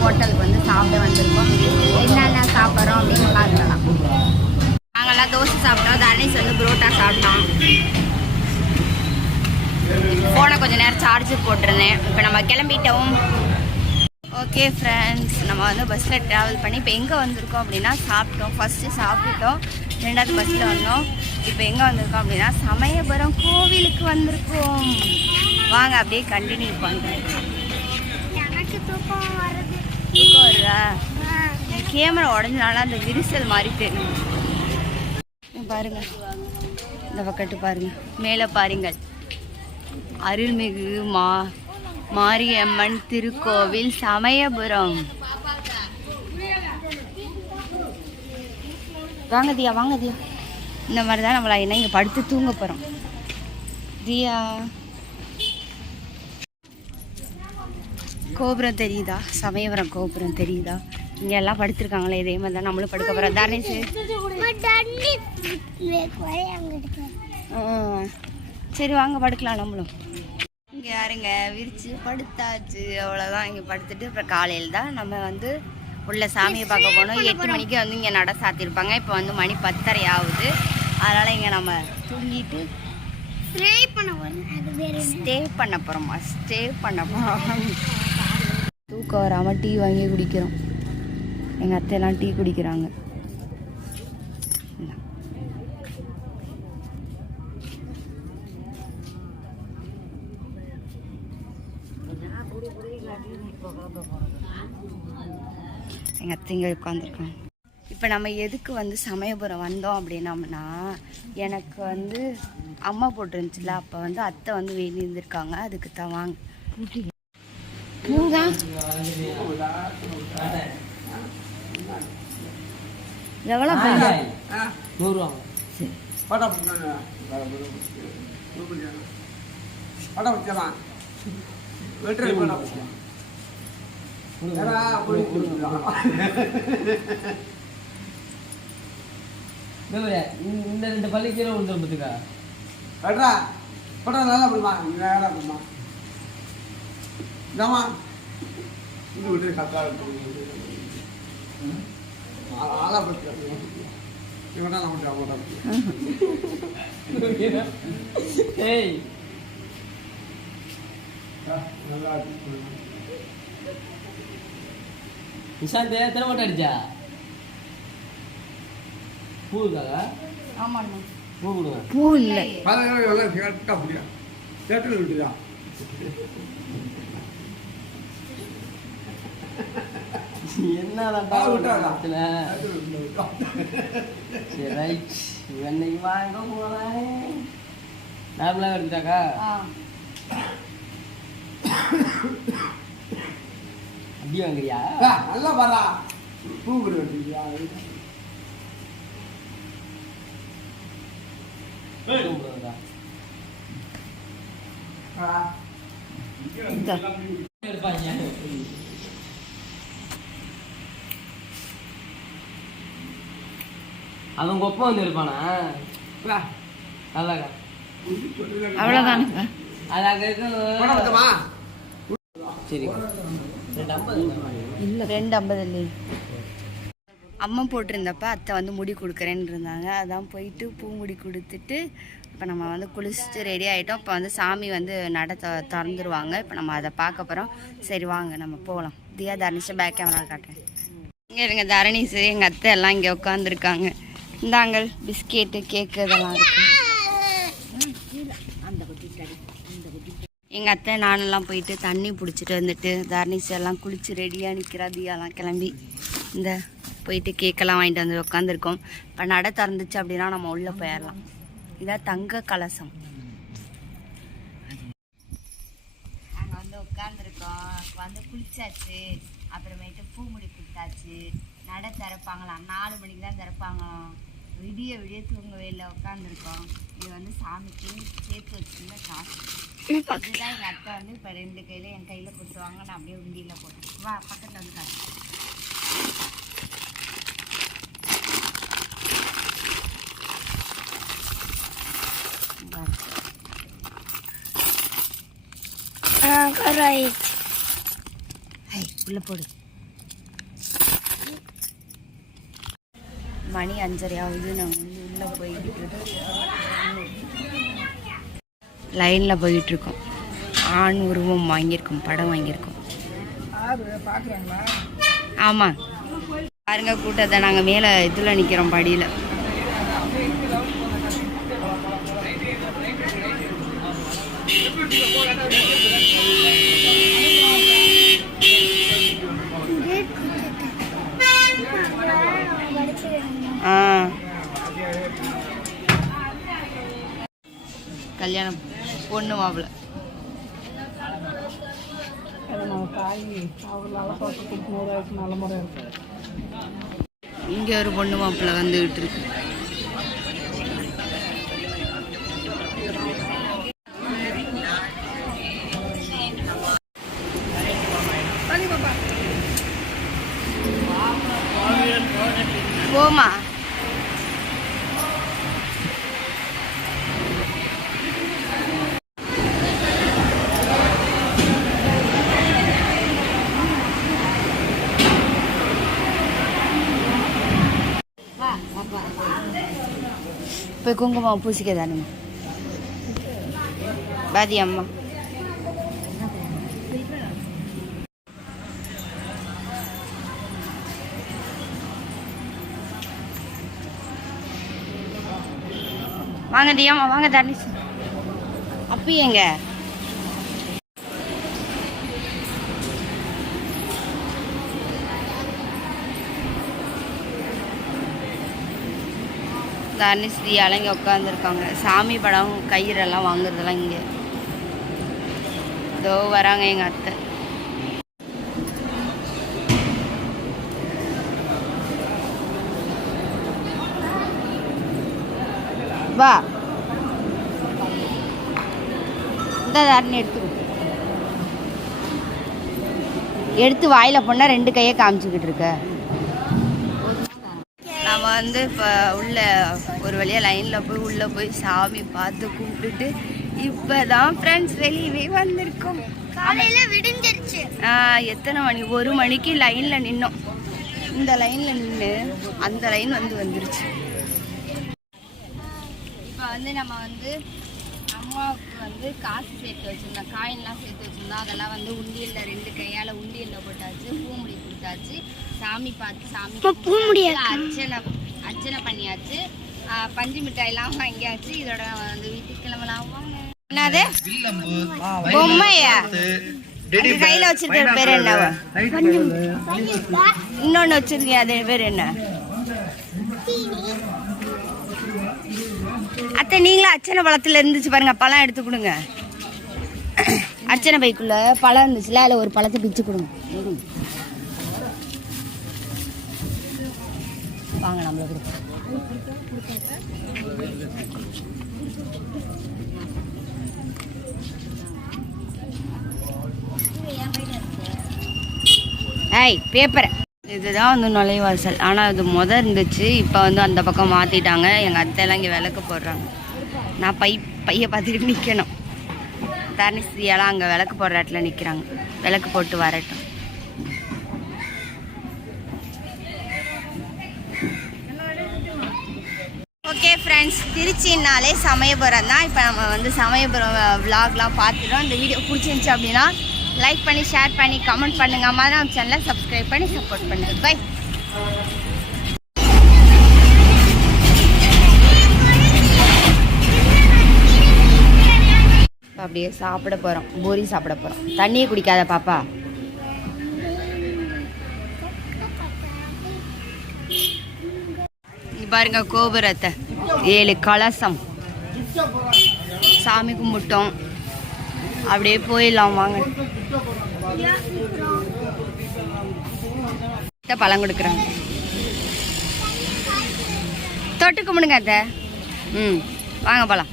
ஹோட்டலுக்கு வந்து சாப்பிட வந்திருக்கோம். என்னென்ன சாப்பிட்றோம் அப்படின்னு பார்க்கலாம். நாங்கள்லாம் தோசை சாப்பிட்டோம். தனேஷ் வந்து புரோட்டா சாப்பிட்டோம். ஃபோனை கொஞ்சம் நேரம் சார்ஜர் போட்டிருந்தேன். இப்போ நம்ம கிளம்பிட்டோம். ஓகே ஃப்ரெண்ட்ஸ், நம்ம வந்து பஸ்ஸில் ட்ராவல் பண்ணி இப்போ எங்கே வந்திருக்கோம் அப்படின்னா சாப்பிட்டோம். ஃபஸ்ட்டு சாப்பிட்டோம், ரெண்டாவது பஸ்ஸில் வந்தோம். இப்போ எங்கே வந்திருக்கோம் அப்படின்னா சமயபுரம் கோவிலுக்கு வந்திருக்கோம். வாங்க அப்படியே கண்டினியூ பண்ணுறேன். தூக்கம் வருதா? கேமரா உடஞ்சனால அந்த விரிசல் மாதிரி தெரியும். பாருங்க, இந்த பக்கத்து பாருங்க, மேலே பாருங்கள், அருள்மிகு மாரியம்மன் திருக்கோவில் சமயபுரம். வாங்க தியா, வாங்க தியா. இந்த மாதிரி தான் நம்மளா என்ன இங்கே படுத்து தூங்க போகிறோம். தியா, கோபுரம் தெரியுதா? சமயபுரம் கோபுரம் தெரியுதா? இங்கே எல்லாம் படுத்துருக்காங்களே, இதே மாதிரி தான் நம்மளும் படுக்க போகிறோம். தானே சரி வாங்க படுக்கலாம் நம்மளும். இங்கே யாருங்க விரிச்சு படுத்தாச்சு, அவ்வளோதான். இங்கே படுத்துட்டு அப்புறம் காலையில் தான் நம்ம வந்து உள்ள சாமியை பார்க்க போனோம். 8 மணிக்கு வந்து இங்கே நட சாத்திருப்பாங்க. இப்போ வந்து மணி 10:30 ஆகுது. அதனால் இங்கே நம்ம தூங்கிட்டு ஸ்டே பண்ண போகிறோம். தூக்கம் வராமல் டீ வாங்கி குடிக்கிறோம். எங்கள் அத்தையெல்லாம் டீ குடிக்கிறாங்க. எங்கள் அத்தை இங்கே உட்காந்துருக்காங்க. இப்போ நம்ம எதுக்கு வந்து சமயபுரம் வந்தோம் அப்படின்னம்னா, எனக்கு வந்து அம்மா போட்டுருந்துச்சுல, அப்போ வந்து அத்தை வந்து வேண்டி இருந்திருக்காங்க. அதுக்கு தான் வாங்க. எவ்வளோ இந்த 2 பள்ளி கீரை வந்துருப்பதுக்கா நல்லா பண்ணுமா நேரம் பண்ணுமா இதாம்மா இது விட்டு கத்தா ஆளா பட்டு இவனா நம்ம ஏய் நல்லா நிஷாந்த் எத்தனை மட்டும் அடிச்சா? பூ இருக்காங்க? ஆமாண்ணா, பூ கொடுங்க. பூ இல்லை. கேட்டா புரியா கேட்டு விட்டுதா என்னதான் என்னைக்கு வாங்க போறேன். நார்மலாக எடுத்துட்டாக்கா? அப்படி வாங்குறியா? நல்லா வரா பூ கொடுக்குறியா? அவன் கொப்ப வந்து இருப்பானா? நல்லாக்கா அவ்வளோதானுங்க. அதாக சரி, 250 இல்லை. அம்மா போட்டிருந்தப்ப அத்தை வந்து முடி கொடுக்குறேன்னு இருந்தாங்க. அதான் போயிட்டு பூ முடி கொடுத்துட்டு இப்போ நம்ம வந்து குளிச்சுட்டு ரெடி ஆகிட்டோம். இப்போ வந்து சாமி வந்து நட திறந்துருவாங்க. இப்போ நம்ம அதை பார்க்க போகிறோம். சரி வாங்க நம்ம போகலாம். தியா, தர்னிஷை பேக் கேமரா காட்டுறேன். இங்கே இருங்க தரணீஸ், எங்கள் அத்தை எல்லாம் இங்கே உட்காந்துருக்காங்க. இந்தாங்கள் பிஸ்கெட்டு, கேக்கு இதெல்லாம் இருக்கு. எங்கள் அத்தை நானெல்லாம் போயிட்டு தண்ணி பிடிச்சிட்டு வந்துட்டு தர்னிஷ் எல்லாம் குளிச்சு ரெடியாக நிற்கிறா. தியாலாம் கிளம்பி இந்த போயிட்டு கேக்கெல்லாம் வாங்கிட்டு வந்து உட்காந்துருக்கோம். இப்போ நட திறந்துச்சு அப்படின்னா நம்ம உள்ளே போயிடலாம். இதான் தங்க கலசம். நாங்கள் வந்து உட்காந்துருக்கோம். வந்து குளிச்சாச்சு, அப்புறமேட்டு பூ முடி கொடுத்தாச்சு. நட திறப்பாங்களாம், 4 மணிக்கு தான் திறப்பாங்க. விடிய தூங்கவே இல்லை, உட்காந்துருக்கோம். இது வந்து சாமிக்கு சேர்த்து வச்சுருந்த காசு. இதுதான் எங்கள் அத்தை வந்து இப்போ 2 கையில் என் கையில் கொடுத்துவாங்க. நான் அப்படியே உண்டியில் போட்டேன். வா பக்கத்தில் வந்து காசு. உள்ள போடு. மணி 5:30 ஆகுது. நாங்கள் வந்து உள்ளே போய்கிட்டு லைனில் போயிட்டுருக்கோம். ஆண் உருவம் வாங்கியிருக்கோம், படம் வாங்கியிருக்கோம். ஆமாம் பாருங்க கூட்டத்தை. நாங்கள் மேலே இதில் நிற்கிறோம், படியில். கல்யாணம் பொண்ணு மாப்பிள்ள இங்கே ஒரு பொண்ணு மாப்பிள்ள வந்துகிட்டு இருக்கு. போமா போய் குங்குமம் பூசிக்க தானுங்க பாதி அம்மா. வாங்க தியாமா வாங்க தர்னிஸ். அப்பி எங்க தர்னிஸ் தியாலாம் இங்கே உட்காந்துருக்காங்க. சாமி படம் கயிறெல்லாம் வாங்குறதெல்லாம் இங்கே. இதோ வராங்க எங்கள் அத்தை. வா இந்த தாரணி எடுத்து வாயில் போனால் 2 கையை காமிச்சிக்கிட்டு இருக்க. நம்ம வந்து இப்போ உள்ள ஒரு வழியாக லைனில் போய் உள்ளே போய் சாமி பார்த்து கும்பிட்டுட்டு இப்போ தான் ஃப்ரெண்ட்ஸ் வெளியவே வந்திருக்கோம். காலையில் விடிஞ்சிருச்சு. எத்தனை மணி? 1 மணிக்கு லைனில் நின்னோம். இந்த லைனில் நின்று அந்த லைன் வந்துருச்சு. இப்போ வந்து நம்ம வந்து அம்மாவுக்கு வந்து காசு சேர்த்து வச்சுருந்தோம், காயின்லாம் சேர்த்து வச்சுருந்தோம். அதெல்லாம் வந்து உண்டியலில் 2 கையால் உண்டியலில் போட்டாச்சு. பூமுடி கொடுத்தாச்சு. சாமி பார்த்து சாமி அர்ச்சனை பண்ணியாச்சு. பஞ்சு மிட்டாயெல்லாம் வாங்கியாச்சு. இதோட வந்து வீட்டுக்கு கிளம்பலாம். என்னது பொம்மையா? கையில் வச்சிருக்கிற பேர் என்னவா? இன்னொன்று வச்சிருக்கீங்க, அது பேர் என்ன? அத்தை நீங்களும் அர்ச்சனை பழத்தில் இருந்துச்சு பாருங்க, பழம் எடுத்து கொடுங்க. அர்ச்சனை பைக்குள்ள பழம் இருந்துச்சுல, அதில் ஒரு பழத்தை பிச்சு கொடுங்க. வாங்க நம்மள கொடுப்போம். ஏய் பேப்பரை. இதுதான் வந்து நுழைவாசல். ஆனால் அது இருந்துச்சு, இப்போ வந்து அந்த பக்கம் மாற்றிட்டாங்க. எங்கள் அத்தையெல்லாம் இங்கே விளக்கு போடுறாங்க. நான் பையை பார்த்துட்டு நிற்கணும். தர்னிஸ்தியெல்லாம் அங்கே விளக்கு போடுற இடத்துல நிற்கிறாங்க. விளக்கு போட்டு வரட்டும். ஓகே ஃப்ரெண்ட்ஸ், திருச்சினாலே சமயபுரம் தான். இப்போ நம்ம வந்து சமயபுரம் விலாக்லாம் பார்த்துட்டோம். இந்த வீடியோ பிடிச்சிருந்துச்சு அப்படின்னா லைக் பண்ணி, ஷேர் பண்ணி, கமெண்ட் பண்ணுங்கள். மறக்காம சேனலை சப்ஸ்கிரைப் பண்ணி சப்போர்ட் பண்ணுங்கள். பை. அப்படியே சாப்பிட போகிறோம். பூரி சாப்பிட போகிறோம். தண்ணியை குடிக்காத பாப்பா. பாருங்க கோபுரத்தை, 7 கலசம். சாமி கும்பிட்டோம். அப்படியே போயிடலாம் வாங்க. பழம் கொடுக்குறாங்க. தொட்டு கும்பிடுங்க அத்தை. வாங்க போகலாம்.